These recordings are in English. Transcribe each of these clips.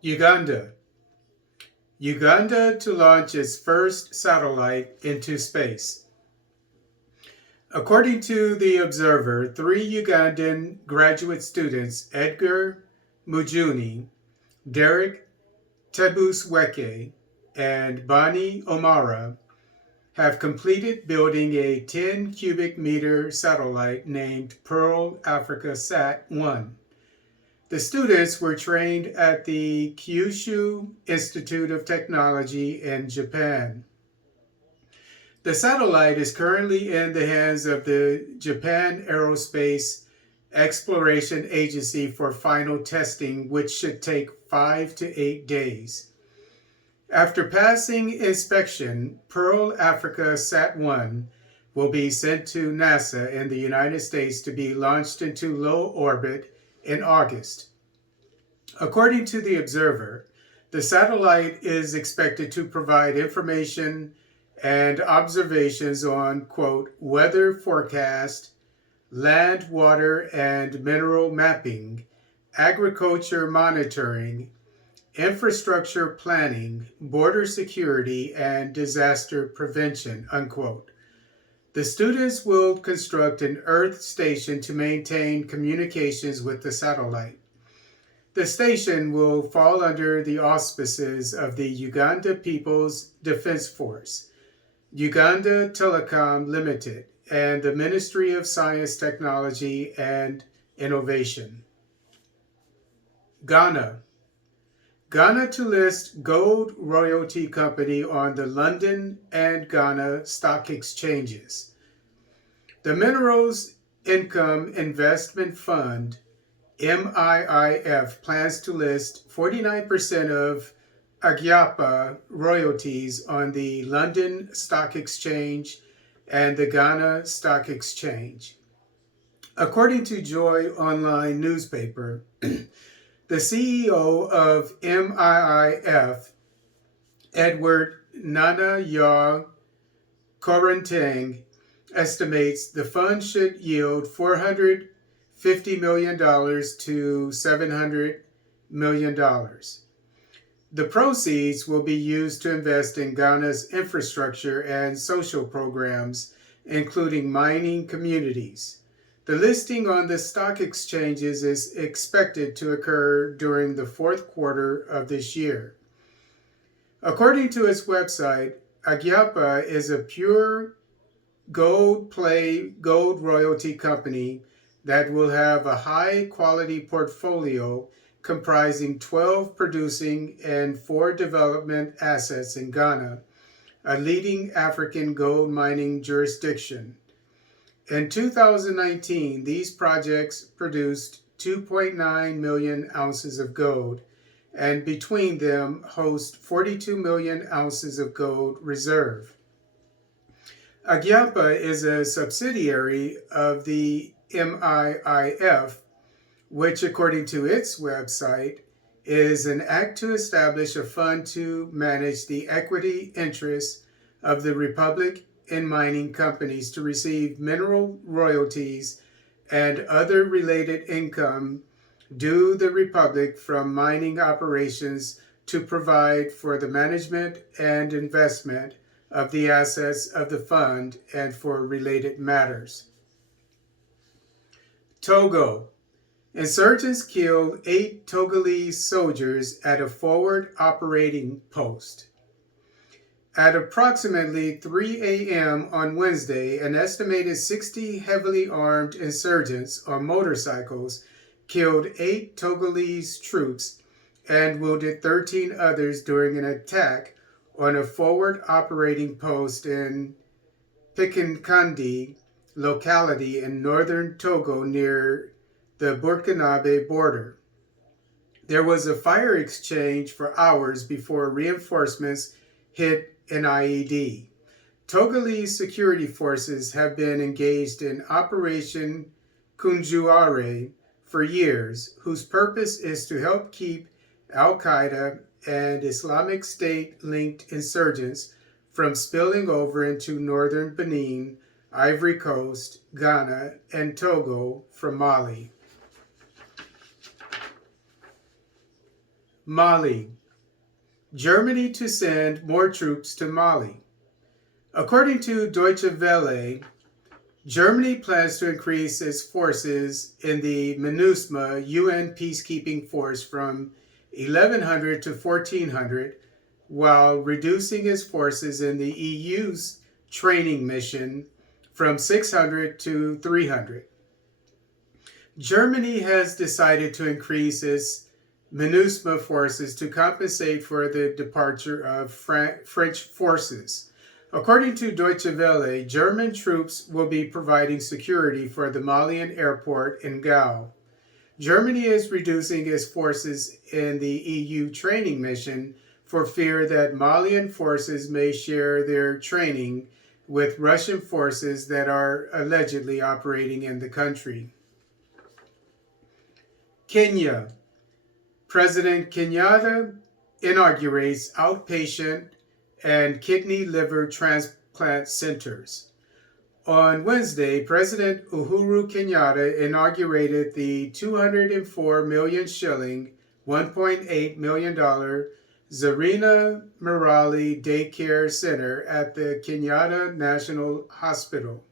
Uganda. Uganda to launch its first satellite into space. According to The Observer, three Ugandan graduate students, Edgar Mujuni, Derek Tebusweke, and Bani Omara, have completed building a 10 cubic meter satellite named Pearl Africa Sat 1. The students were trained at the Kyushu Institute of Technology in Japan. The satellite is currently in the hands of the Japan Aerospace Exploration Agency for final testing, which should take 5 to 8 days. After passing inspection, Pearl Africa Sat 1 will be sent to NASA in the United States to be launched into low orbit in August. According to The Observer, the satellite is expected to provide information and observations on, quote, weather forecast, land, water, and mineral mapping, agriculture monitoring, infrastructure planning, border security, and disaster prevention, unquote. The students will construct an Earth station to maintain communications with the satellite. The station will fall under the auspices of the Uganda People's Defense Force, Uganda Telecom Limited, and the Ministry of Science, Technology, and Innovation. Ghana. Ghana to list gold royalty company on the London and Ghana stock exchanges. The Minerals Income Investment Fund, MIIF, plans to list 49% of Agyapa royalties on the London Stock Exchange and the Ghana Stock Exchange. According to Joy Online newspaper, the CEO of MIIF, Edward Nana Yaw Koranteng, estimates the fund should yield $450 million to $700 million. The proceeds will be used to invest in Ghana's infrastructure and social programs, including mining communities. The listing on the stock exchanges is expected to occur during the fourth quarter of this year. According to its website, Agyapa is a pure gold royalty company that will have a high quality portfolio comprising 12 producing and 4 development assets in Ghana, a leading African gold mining jurisdiction. In 2019, these projects produced 2.9 million ounces of gold, and between them host 42 million ounces of gold reserve. Agyapa is a subsidiary of the MIIF, which, according to its website, is an act to establish a fund to manage the equity interests of the Republic in mining companies to receive mineral royalties and other related income due the Republic from mining operations to provide for the management and investment of the assets of the fund and for related matters. Togo. Insurgents killed 8 Togolese soldiers at a forward operating post. At approximately 3 a.m. on Wednesday, an estimated 60 heavily armed insurgents on motorcycles killed 8 Togolese troops and wounded 13 others during an attack on a forward operating post in Pikinkandi locality in northern Togo near the Burkinabe border. There was a fire exchange for hours before reinforcements hit an IED. Togolese security forces have been engaged in Operation Kunjuare for years, whose purpose is to help keep Al-Qaeda and Islamic State-linked insurgents from spilling over into northern Benin, Ivory Coast, Ghana, and Togo from Mali. Mali. Germany to send more troops to Mali. According to Deutsche Welle, Germany plans to increase its forces in the MINUSMA UN peacekeeping force from 1,100 to 1,400, while reducing its forces in the EU's training mission from 600 to 300. Germany has decided to increase its MINUSMA forces to compensate for the departure of French forces. According to Deutsche Welle, German troops will be providing security for the Malian airport in Gao. Germany is reducing its forces in the EU training mission for fear that Malian forces may share their training with Russian forces that are allegedly operating in the country. Kenya. President Kenyatta inaugurates outpatient and kidney liver transplant centers. On Wednesday, President Uhuru Kenyatta inaugurated the 204 million shilling, $1.8 million Zarina Murali Daycare Center at the Kenyatta National Hospital.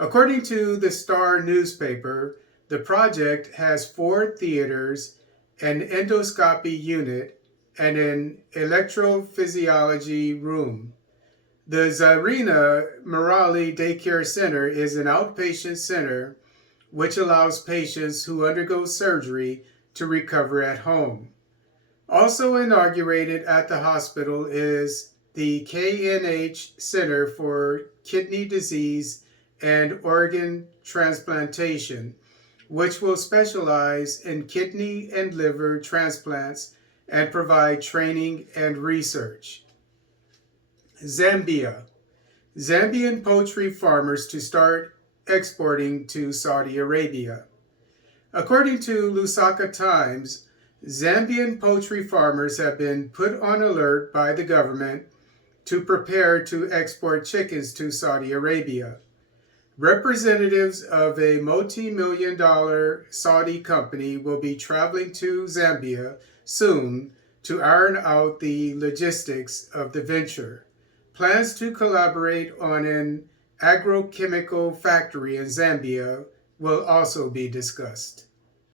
According to the Star newspaper, the project has 4 theaters, an endoscopy unit, and an electrophysiology room. The Zarina Murali Daycare Center is an outpatient center which allows patients who undergo surgery to recover at home. Also inaugurated at the hospital is the KNH Center for Kidney Disease and Organ Transplantation, which will specialize in kidney and liver transplants and provide training and research. Zambia. Zambian poultry farmers to start exporting to Saudi Arabia. According to Lusaka Times, Zambian poultry farmers have been put on alert by the government to prepare to export chickens to Saudi Arabia. Representatives of a multi-million-dollar Saudi company will be traveling to Zambia soon to iron out the logistics of the venture. Plans to collaborate on an agrochemical factory in Zambia will also be discussed.